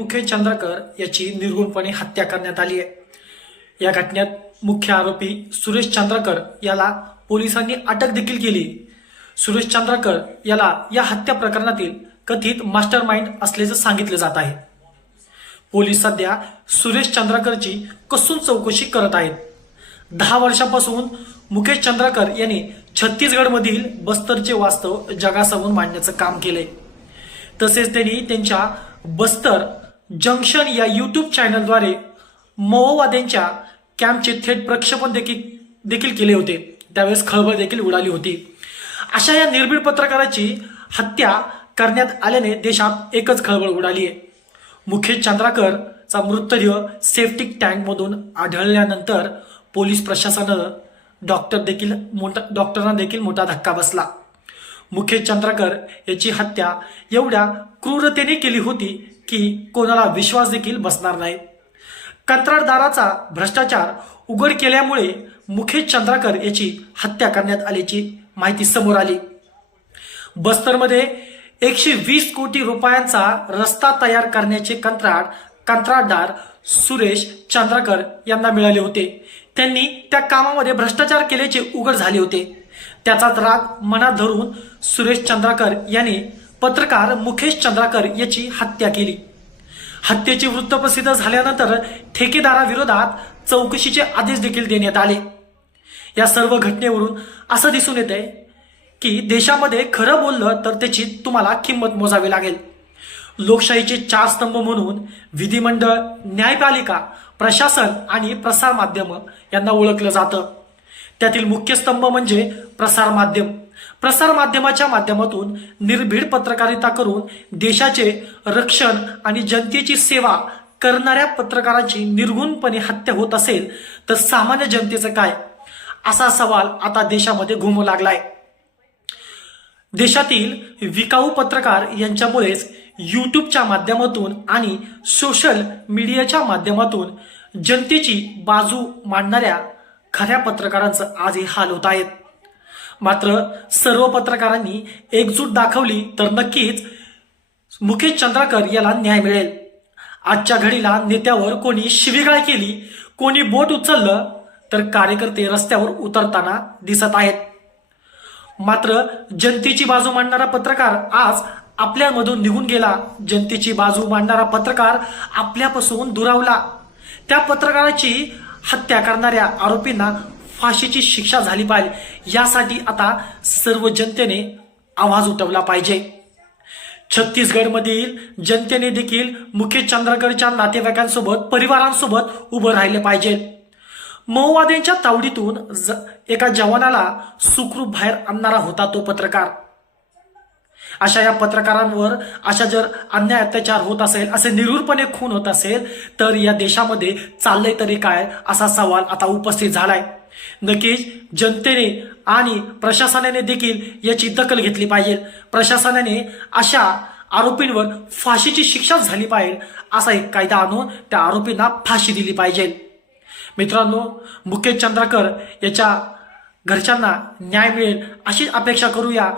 मुख्य चंद्रकर याची निर्गुणपणे हत्या करण्यात आली आहे. या घटनेत मुख्य आरोपी सुरेश चंद्रकर याला पोलिसांनी अटक देखील केली. सुरेश चंद्रकर याला या हत्या प्रकरणातील कथित मास्टर माइंड असल्याचं सांगितलं जात आहे. पोलीस सध्या सुरेश चंद्रकरची कसून चौकशी करत आहेत. दहा वर्षापासून मुकेश चंद्रकर यांनी छत्तीसगडमधील बस्तरचे वास्तव जगासमोर मांडण्याचं काम केलंय. तसेच त्यांनी त्यांच्या बस्तर जंक्शन या यूट्यूब चॅनलद्वारे माओवाद्यांच्या कॅम्पचे थेट प्रक्षेपण देखील देखील केले होते. त्यावेळेस खळबळ देखील उडाली होती. अशा या निर्भीड पत्रकाराची हत्या करण्यात आल्याने देशात एकच खळबळ उडाली आहे. मुकेश चंद्राकरचा मृतदेह सेफ्टिक टँकमधून आढळल्यानंतर पोलीस प्रशासनानं डॉक्टर देखील मोठा डॉक्टरांना देखील मोठा धक्का बसला. मुकेश चंद्राकर याची हत्या एवढ्या क्रूरतेने केली होती की कोणाला विश्वास देखील बसणार नाही. कंत्राटदाराचा भ्रष्टाचार उघड केल्यामुळे मुकेश चंद्राकर याची हत्या करण्यात आल्याची माहिती समोर आली. बस्तरमध्ये एकशे वीस कोटी रुपयांचा रस्ता तयार करण्याचे कंत्राट कंत्राटदार सुरेश चंद्राकर यांना मिळाले होते. त्यांनी त्या कामामध्ये भ्रष्टाचार केल्याचे उघड झाले होते. त्याचाच राग मनात धरून सुरेश चंद्राकर यांनी पत्रकार मुकेश चंद्राकर याची हत्या केली. हत्येचे वृत्त प्रसिद्ध झाल्यानंतर ठेकेदाराविरोधात चौकशीचे आदेश देखील देण्यात आले. या सर्व घटनेवरून असं दिसून येत आहे की देशामध्ये खरं बोललं तर त्याची तुम्हाला किंमत मोजावी लागेल. लोकशाहीचे चार स्तंभ म्हणून विधिमंडळ न्यायपालिका प्रशासन आणि प्रसार माध्यम यांना ओळखलं जातं. त्यातील मुख्य स्तंभ म्हणजे प्रसार प्रसारमाध्यमाच्या प्रसार माध्यमाच्या माध्यमातून निर्भीड पत्रकारिता करून देशाचे रक्षण आणि जनतेची सेवा करणाऱ्या पत्रकारांची निर्गुणपणे हत्या होत असेल तर सामान्य जनतेचं काय? असा सवाल आता देशामध्ये घुमू लागलाय. देशातील विकाऊ पत्रकार यांच्यामुळेच यूट्यूबच्या माध्यमातून आणि सोशल मीडियाच्या माध्यमातून जनतेची बाजू मांडणाऱ्या खऱ्या पत्रकारांचं आज हे हाल होत आहेत. मात्र सर्व पत्रकारांनी एकजूट दाखवली तर नक्कीच मुकेश चंद्रकर याला न्याय मिळेल. आजच्या घडीला नेत्यावर कोणी शिवीगाळ केली कोणी बोट उचललं तर कार्यकर्ते रस्त्यावर उतरताना दिसत आहेत. मात्र जनतेची बाजू मांडणारा पत्रकार आज आपल्यामधून निघून गेला. जनतेची बाजू मांडणारा पत्रकार आपल्यापासून दुरावला. त्या पत्रकाराची हत्या करणाऱ्या आरोपींना फाशीची शिक्षा झाली पाहिजे. यासाठी आता सर्व जनतेने आवाज उठवला पाहिजे. छत्तीसगडमधील जनतेने देखील मुकेश चंद्रकरच्या नातेवाईकांसोबत परिवारांसोबत उभं राहिले पाहिजे. माओवाद्यांच्या तावडीतून ज- एका जवानाला सुखरूप बाहेर आणणारा होता तो पत्रकार. अशा या पत्रकारांवर अशा जर अन्याय अत्याचार होत असेल असे निरूरपणे खून होत असेल तर या देशामध्ये चाललंय तरी काय असा सवाल आता उपस्थित झालाय. नक्कीच जनतेने आणि प्रशासनाने देखील याची दखल घेतली पाहिजे. प्रशासनाने अशा आरोपींवर फाशीची शिक्षा झाली पाहिजे असा एक कायदा आणून त्या आरोपींना फाशी दिली पाहिजे. मित्रांनो मुकेश चंद्रकर याच्या घरच्यांना न्याय मिळेल अशीच अपेक्षा करूया.